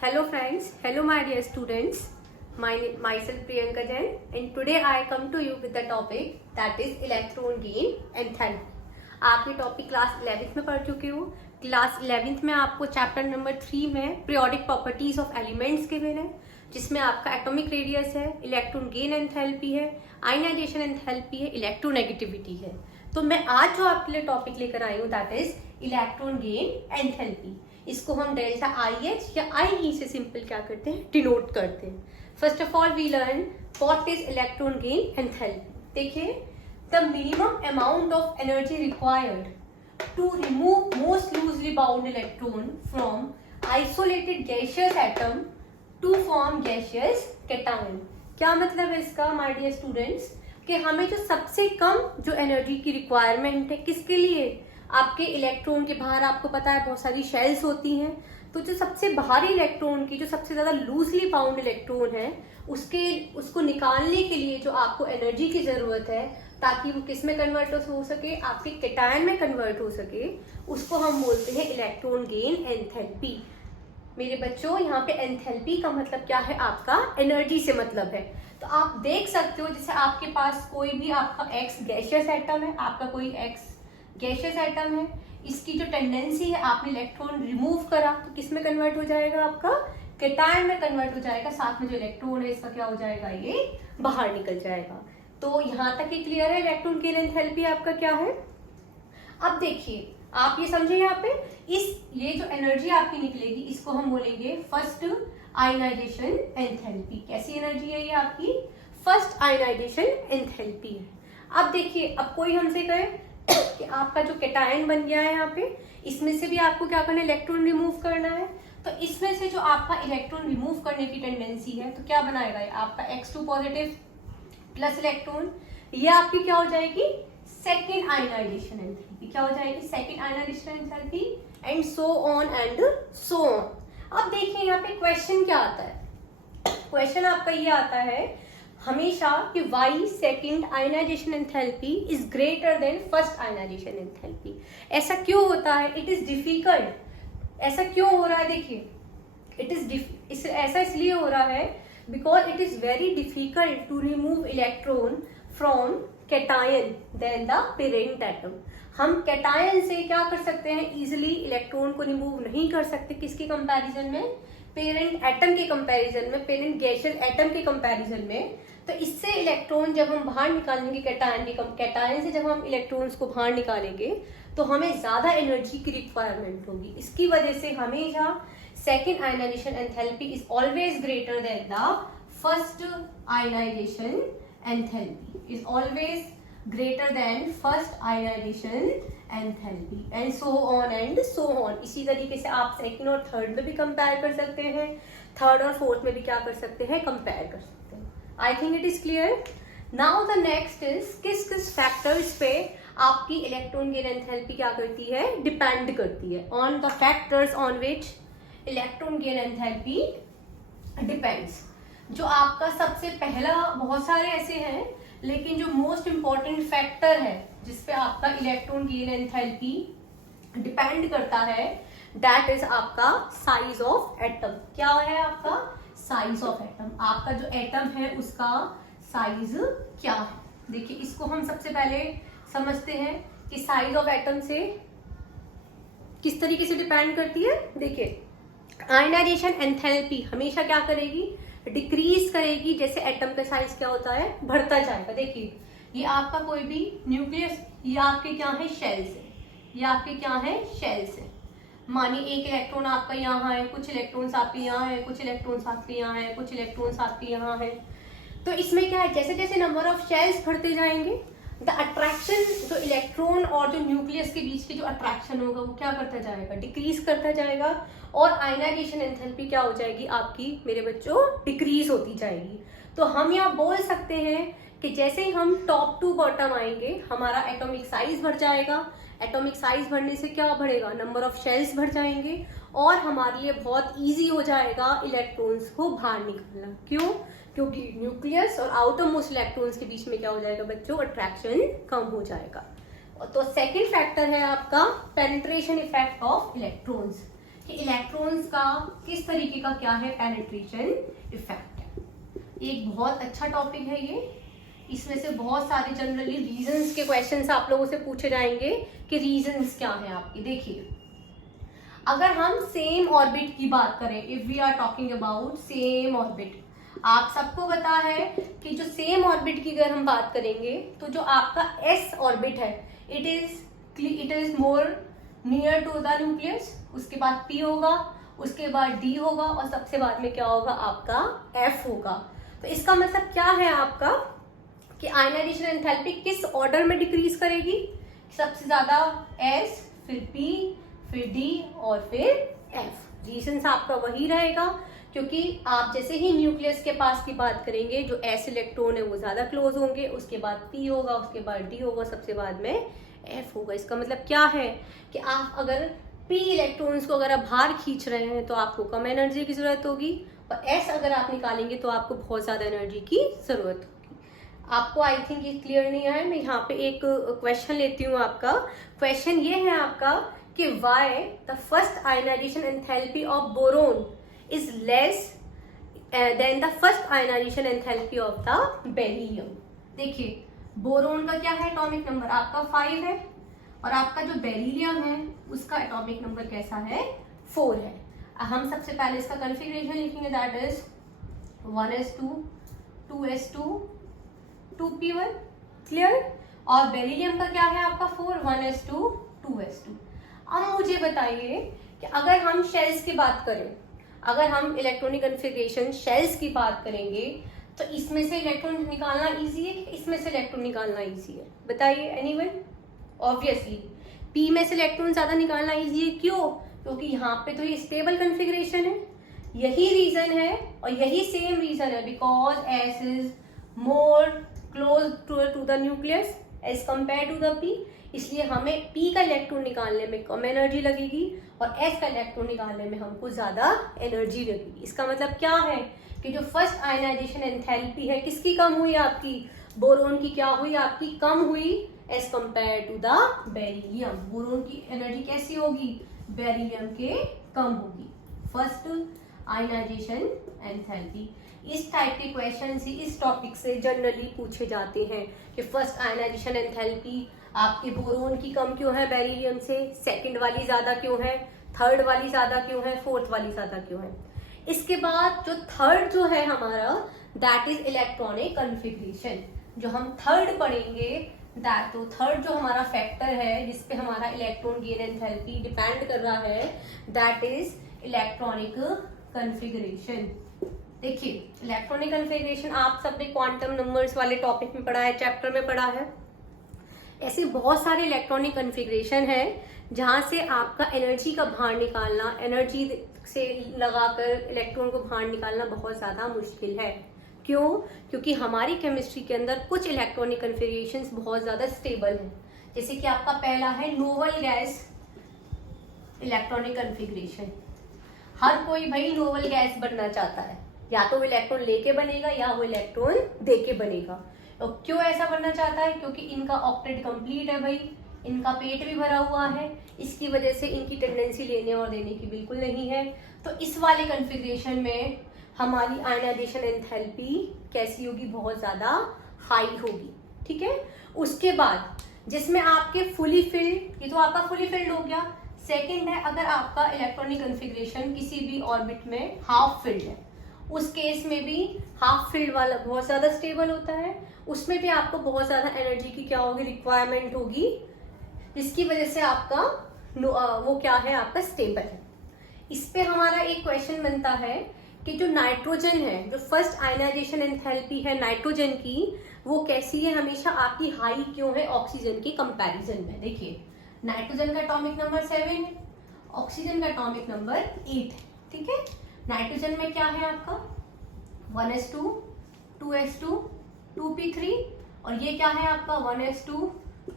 Hello friends, hello my dear students. Myself Priyanka Jain and today I come to you with the topic that is electron gain enthalpy. आप ये topic class 11th में पढ़ चुके हो. Class 11th में आपको chapter number 3 में periodic properties of elements के हैं, जिसमें आपका एटॉमिक रेडियस है, इलेक्ट्रॉन गेन एंथैल्पी है, आयनाइजेशन एंथैल्पी है, इलेक्ट्रोनेगेटिविटी है. तो मैं आज जो आपके लिए टॉपिक लेकर आई हूँ that is electron gain enthalpy. इसको हम डेल्टा आई एच या आई ई से सिंपल क्या करते हैं, डिनोट करते हैं. First of all we learn what is electron gain enthalpy. देखिए, the minimum amount of energy required to remove most loosely bound electron from isolated gaseous atom to form gaseous cation. क्या मतलब है इसका my dear students, कि हमें जो सबसे कम जो एनर्जी की रिक्वायरमेंट है किसके लिए, आपके इलेक्ट्रॉन के बाहर आपको पता है बहुत सारी शेल्स होती हैं, तो जो सबसे बाहरी इलेक्ट्रॉन की जो सबसे ज्यादा लूजली बाउंड इलेक्ट्रॉन है उसको निकालने के लिए जो आपको एनर्जी की जरूरत है ताकि वो किस में कन्वर्ट हो सके, आपके कैटायन में कन्वर्ट हो सके, उसको हम बोलते हैं इलेक्ट्रॉन गेन एंथैल्पी. मेरे बच्चों, यहाँ पे एंथैल्पी का मतलब क्या है, आपका एनर्जी से मतलब है. तो आप देख सकते हो जैसे आपके पास कोई भी आपका एक्स गैसियस एटम है, आपका कोई एक्स गैसियस एटम है, इसकी जो टेंडेंसी है आपने इलेक्ट्रॉन रिमूव करा तो किस में कन्वर्ट हो जाएगा, आपका कैटायन में कन्वर्ट हो जाएगा. साथ में जो इलेक्ट्रॉन है इसका क्या हो जाएगा, ये बाहर निकल जाएगा. तो यहाँ तक ही क्लियर है इलेक्ट्रॉन गेन एंथैल्पी आपका क्या है. अब देखिए, आप ये समझे यहाँ पे ये जो एनर्जी आपकी निकलेगी इसको हम बोलेंगे फर्स्ट आयनाइजेशन एंथैल्पी. कैसी एनर्जी है ये आपकी, फर्स्ट आयनाइजेशन एंथैल्पी है. अब देखिए, अब कोई हमसे कहे कि आपका जो कैटायन बन गया है यहाँ पे, इसमें से भी आपको क्या करना है, इलेक्ट्रॉन रिमूव करना है. तो इसमें से जो आपका इलेक्ट्रॉन रिमूव करने की टेंडेंसी है तो क्या बनाएगा आपका X2 पॉजिटिव प्लस इलेक्ट्रॉन, ये आपकी क्या हो जाएगी, सेकेंड आयनाइजेशन एंथैल्पी. क्या हो जाएगी, second ionization enthalpy and so on and so on. अब देखिए यहाँ पे क्वेश्चन क्या आता है, क्वेश्चन आपका ये आता है हमेशा कि why second ionization enthalpy is greater than first ionization enthalpy. ऐसा क्यों होता है, इट इज डिफिकल्ट. ऐसा क्यों हो रहा है, देखिए ऐसा इसलिए हो रहा है because it is very difficult to remove electron from cation than the parent atom. हम कैटायन से क्या कर सकते हैं, इजिली इलेक्ट्रॉन को रिमूव नहीं कर सकते. किसके कंपैरिजन में, पेरेंट एटम के कंपैरिजन में, पेरेंट गैसियस एटम के कंपैरिजन में. तो इससे इलेक्ट्रॉन जब हम बाहर निकालेंगे कैटायन से जब हम इलेक्ट्रॉन्स को बाहर निकालेंगे तो हमें ज्यादा एनर्जी की रिक्वायरमेंट होगी. इसकी वजह से हमेशा second ionization enthalpy is always greater than the first ionization enthalpy, is always greater than first ionization enthalpy and so on and so on. इसी तरीके से आप सेकंड और थर्ड में भी कंपेयर कर सकते हैं, थर्ड और फोर्थ में भी क्या कर सकते हैं, कंपेयर कर सकते हैं. I think it is clear. Now the next is किस किस फैक्टर्स पे आपकी इलेक्ट्रॉन गेन एंथैल्पी क्या करती है, डिपेंड करती है. On the factors on which electron gain enthalpy depends. जो आपका सबसे पहला, बहुत सारे ऐसे हैं लेकिन जो मोस्ट इंपॉर्टेंट फैक्टर है जिसपे आपका इलेक्ट्रॉन गेन एंथैल्पी डिपेंड करता है दैट इज आपका साइज ऑफ एटम. क्या है आपका साइज ऑफ एटम, आपका जो एटम है उसका साइज क्या है. देखिए, इसको हम सबसे पहले समझते हैं कि साइज ऑफ एटम से किस तरीके से डिपेंड करती है. देखिए, आयनाइजेशन एंथैल्पी हमेशा क्या करेगी, डिक्रीज करेगी जैसे एटम का साइज क्या होता है, बढ़ता जाएगा. देखिए, ये आपका कोई भी न्यूक्लियस, ये आपके क्या है, शेल्स है, ये आपके क्या है, शेल्स है. मानिए एक इलेक्ट्रॉन आपका यहाँ है, कुछ इलेक्ट्रॉन्स आपके यहाँ है, कुछ इलेक्ट्रॉन्स आपके यहाँ है, कुछ इलेक्ट्रॉन्स आपके यहाँ है. तो इसमें क्या है, जैसे जैसे नंबर ऑफ शेल्स बढ़ते जाएंगे द अट्रैक्शन, जो इलेक्ट्रॉन और जो न्यूक्लियस के बीच की जो अट्रैक्शन होगा वो क्या करता जाएगा, डिक्रीज करता जाएगा. और आयनाइजेशन एंथैल्पी क्या हो जाएगी आपकी, मेरे बच्चों, डिक्रीज होती जाएगी. तो हम यहाँ बोल सकते हैं कि जैसे ही हम टॉप टू बॉटम आएंगे हमारा एटॉमिक साइज बढ़ जाएगा. एटॉमिक साइज बढ़ने से क्या बढ़ेगा, नंबर ऑफ शेल्स बढ़ जाएंगे और हमारे लिए बहुत ईजी हो जाएगा इलेक्ट्रॉन्स को बाहर निकालना. क्यों, क्योंकि न्यूक्लियस और आउटर मोस्ट इलेक्ट्रॉन्स के बीच में क्या हो जाएगा बच्चों, अट्रैक्शन कम हो जाएगा. तो सेकेंड फैक्टर है आपका पेनिट्रेशन इफेक्ट ऑफ इलेक्ट्रॉन्स. कि इलेक्ट्रॉन्स का किस तरीके का क्या है पेनिट्रेशन इफेक्ट है। एक बहुत अच्छा टॉपिक है ये। इसमें से बहुत सारे जनरली रीजंस के क्वेश्चंस आप लोगों से पूछे जाएंगे कि रीजंस क्या है आपके। देखिए, अगर हम सेम ऑर्बिट की बात करें, if we are talking about same orbit, आप सबको पता है कि जो सेम ऑर्बिट की अगर हम बात करेंगे तो जो आपका एस ऑर्बिट है it is more near to the nucleus, उसके बाद पी होगा, उसके बाद डी होगा और सबसे बाद में क्या होगा आपका एफ होगा। तो इसका मतलब क्या है आपका कि आयनाइजेशन एंथैल्पी किस ऑर्डर में डिक्रीज करेगी, सबसे ज्यादा एस, फिर पी, फिर डी और फिर एफ। रीजन आपका वही रहेगा क्योंकि आप जैसे ही न्यूक्लियस के पास की बात करेंगे जो एस इलेक्ट्रॉन है वो ज्यादा क्लोज होंगे, उसके बाद पी होगा, उसके बाद डी होगा, सबसे बाद में एफ होगा। इसका मतलब क्या है कि आप अगर पी इलेक्ट्रॉन्स को अगर आप बाहर खींच रहे हैं तो आपको कम एनर्जी की जरूरत होगी, और एस अगर आप निकालेंगे तो आपको बहुत ज्यादा एनर्जी की जरूरत होगी। आपको आई थिंक ये क्लियर नहीं है। मैं यहाँ पे एक क्वेश्चन लेती हूँ आपका। क्वेश्चन ये है आपका कि why the first ionization enthalpy of boron is less than the first ionization enthalpy of the beryllium. देखिए, बोरोन का क्या है एटॉमिक नंबर आपका 5 है और आपका जो बेरिलियम है उसका एटॉमिक नंबर कैसा है 4 है। हम सबसे पहले इसका कॉन्फ़िगरेशन लिखेंगे, that is 1s2 2s2 2p1, clear. और बेरिलियम का क्या है आपका 4 1s2 2s2। अब मुझे बताइए कि अगर हम शेल्स की बात करें, अगर हम इलेक्ट्रॉनिक कॉन्फ़िगरेशन शेल्स की बात करेंगे तो इसमें से इलेक्ट्रॉन निकालना इजी है कि इसमें से इलेक्ट्रॉन निकालना इजी है, बताइए एनीवन। ऑब्वियसली पी में से इलेक्ट्रॉन ज्यादा निकालना इजी है। क्यों? क्योंकि यहाँ पे तो ये स्टेबल कॉन्फ़िगरेशन है। यही रीजन है और यही सेम रीजन है because S is more close to the nucleus as compare to the P, इसलिए हमें पी का इलेक्ट्रॉन निकालने में कम एनर्जी लगेगी और एस का इलेक्ट्रॉन निकालने में हमको ज्यादा एनर्जी लगेगी। इसका मतलब क्या है कि जो फर्स्ट आयनाइजेशन एंथैल्पी है किसकी कम हुई आपकी, बोरोन की क्या हुई आपकी, कम हुई as compare to the beryllium. Boron की एनर्जी कैसी होगी, बेरिलियम के कम होगी। फर्स्ट आयनाइजेशन एंथैल्पी, इस टाइप के क्वेश्चन ही इस टॉपिक से जनरली पूछे जाते हैं कि फर्स्ट आयनाइजेशन एंथैल्पी आपके बोरोन की कम क्यों है बेरिलियम से, सेकंड वाली ज्यादा क्यों है, थर्ड वाली ज्यादा क्यों है, फोर्थ वाली ज्यादा क्यों है। इसके बाद जो थर्ड जो है हमारा दैट इज इलेक्ट्रॉनिक कॉन्फ़िगरेशन। जो हम थर्ड पढ़ेंगे दैट, तो थर्ड जो हमारा फैक्टर है जिसपे हमारा इलेक्ट्रॉन गेन एंथैल्पी डिपेंड कर रहा है दैट इज इलेक्ट्रॉनिक कॉन्फ़िगरेशन। देखिए, इलेक्ट्रॉनिक कॉन्फ़िगरेशन आप सबने क्वांटम नंबर्स वाले टॉपिक में पढ़ा है, चैप्टर में पढ़ा है। ऐसे बहुत सारे इलेक्ट्रॉनिक कॉन्फ़िगरेशन है जहां से आपका एनर्जी का बाहर निकालना, एनर्जी से लगाकर इलेक्ट्रॉन को बाहर निकालना बहुत ज्यादा मुश्किल है। क्यों? क्योंकि हमारी केमिस्ट्री के अंदर कुछ इलेक्ट्रॉनिक कॉन्फ़िगरेशंस बहुत ज्यादा स्टेबल हैं। जैसे कि आपका पहला है नोबल गैस इलेक्ट्रॉनिक कॉन्फ़िगरेशन। हर कोई भाई नोबल गैस बनना चाहता है, या तो वो इलेक्ट्रॉन लेके बनेगा या वो इलेक्ट्रॉन दे के बनेगा। तो क्यों ऐसा बनना चाहता है? क्योंकि इनका ऑक्टेट कंप्लीट है भाई, इनका पेट भी भरा हुआ है, इसकी वजह से इनकी टेंडेंसी लेने और देने की बिल्कुल नहीं है। तो इस वाले कॉन्फ़िगरेशन में हमारी आयनाइजेशन एंथैल्पी कैसी होगी, बहुत ज्यादा हाई होगी। ठीक है। उसके बाद जिसमें आपके फुली फिल्ड, ये तो आपका फुली फिल्ड हो गया। सेकेंड है अगर आपका इलेक्ट्रॉनिक कॉन्फ़िगरेशन किसी भी ऑर्बिट में हाफ फिल्ड है, उस केस में भी हाफ फील्ड वाला बहुत ज्यादा स्टेबल होता है, उसमें भी आपको बहुत ज्यादा एनर्जी की क्या होगी, रिक्वायरमेंट होगी, जिसकी वजह से आपका वो क्या है आपका स्टेबल है। इस पे हमारा एक क्वेश्चन बनता है कि जो नाइट्रोजन है, जो फर्स्ट आयनाइजेशन एंथैल्पी है नाइट्रोजन की, वो कैसी है, हमेशा आपकी हाई क्यों है ऑक्सीजन के कंपैरिजन में। देखिए, नाइट्रोजन का एटॉमिक नंबर 7 है, ऑक्सीजन का एटॉमिक नंबर 8 है। ठीक है। नाइट्रोजन में क्या है आपका 1s2 2s2 2p3 और ये क्या है आपका 1s2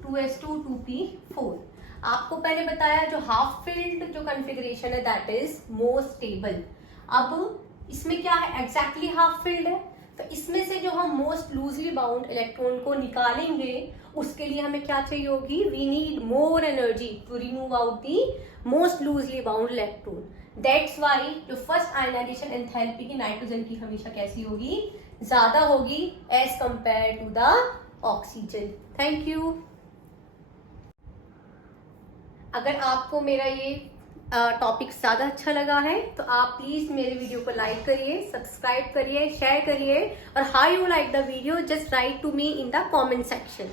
2s2 2p4। आपको पहले बताया जो हाफ फील्ड जो कॉन्फ़िगरेशन है दैट इज मोर स्टेबल। अब इसमें क्या है, एग्जैक्टली हाफ फील्ड है, तो इसमें से जो हम मोस्ट लूजली बाउंड इलेक्ट्रॉन को निकालेंगे उसके लिए हमें क्या चाहिए होगी, we need more energy to remove out the most loosely bound electron. That's why जो फर्स्ट आयनाइजेशन एंथैल्पी की नाइट्रोजन की हमेशा कैसी होगी, ज्यादा होगी as compare to the oxygen. Thank you. अगर आपको मेरा ये टॉपिक ज़्यादा अच्छा लगा है तो आप प्लीज़ मेरे वीडियो को लाइक करिए, सब्सक्राइब करिए, शेयर करिए, और how you like the video just write to me in the comment section.